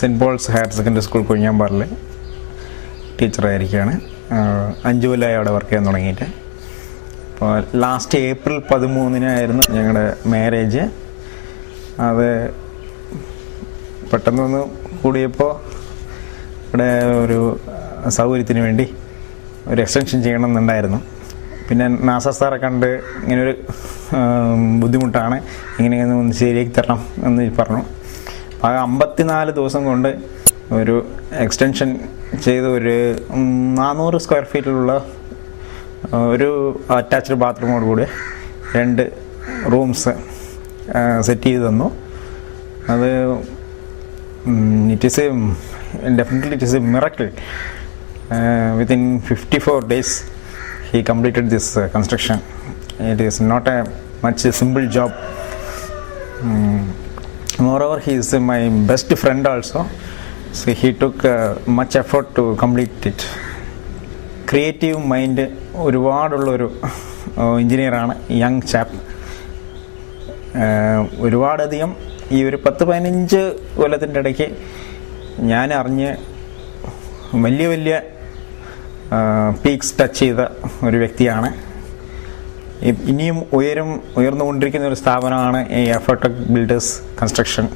Cent Paul's higher secondary school കുഞ്ഞാമ്പാറിൽ ടീച്ചറായിരിക്കുകയാണ്. 5 കൊല്ലമായി അവിടെ വർക്ക് ചെയ്യാൻ തുടങ്ങിയിട്ട്. അപ്പോൾ ലാസ്റ്റ് ഏപ്രിൽ 13 ഞങ്ങളുടെ മാരേജ്. അത് പെട്ടെന്നൊന്ന് കൂടിയപ്പോൾ ഇവിടെ ഒരു സൗകര്യത്തിന് വേണ്ടി ഒരു എക്സ്റ്റൻഷൻ ചെയ്യണമെന്നുണ്ടായിരുന്നു. പിന്നെ നാസർ സാറെ കണ്ട് ഇങ്ങനൊരു ബുദ്ധിമുട്ടാണ്, ഇങ്ങനെയൊന്ന് ഒന്ന് ശരിയാക്കി തരണം എന്ന് പറഞ്ഞു. അപ്പോൾ 54 ദിവസം കൊണ്ട് ഒരു എക്സ്റ്റൻഷൻ ചെയ്ത് ഒരു 400 സ്ക്വയർ ഫീറ്റിലുള്ള ഒരു അറ്റാച്ച്ഡ് ബാത്റൂമോട് കൂടി 2 റൂംസ് സെറ്റ് ചെയ്ത് തന്നു. അത് definitely it is A miracle. Within 54 days he completed this construction. It is not a much simple job. Moreover, he is my best friend also, so he took much effort to complete it. Creative mind ഒരുപാടുള്ളൊരു എഞ്ചിനീയറാണ്, young chop. ഒരുപാടധികം ഈ ഒരു 10-15 കൊല്ലത്തിൻ്റെ ഇടയ്ക്ക് ഞാൻ അറിഞ്ഞ് വലിയ വലിയ പീക്സ് ടച്ച് ചെയ്ത ഒരു വ്യക്തിയാണ്. ഇനിയും ഉയർന്നുകൊണ്ടിരിക്കുന്ന ഒരു സ്ഥാപനമാണ് ഈ എഫർടെക് ബിൽഡേഴ്സ് കൺസ്ട്രക്ഷൻ.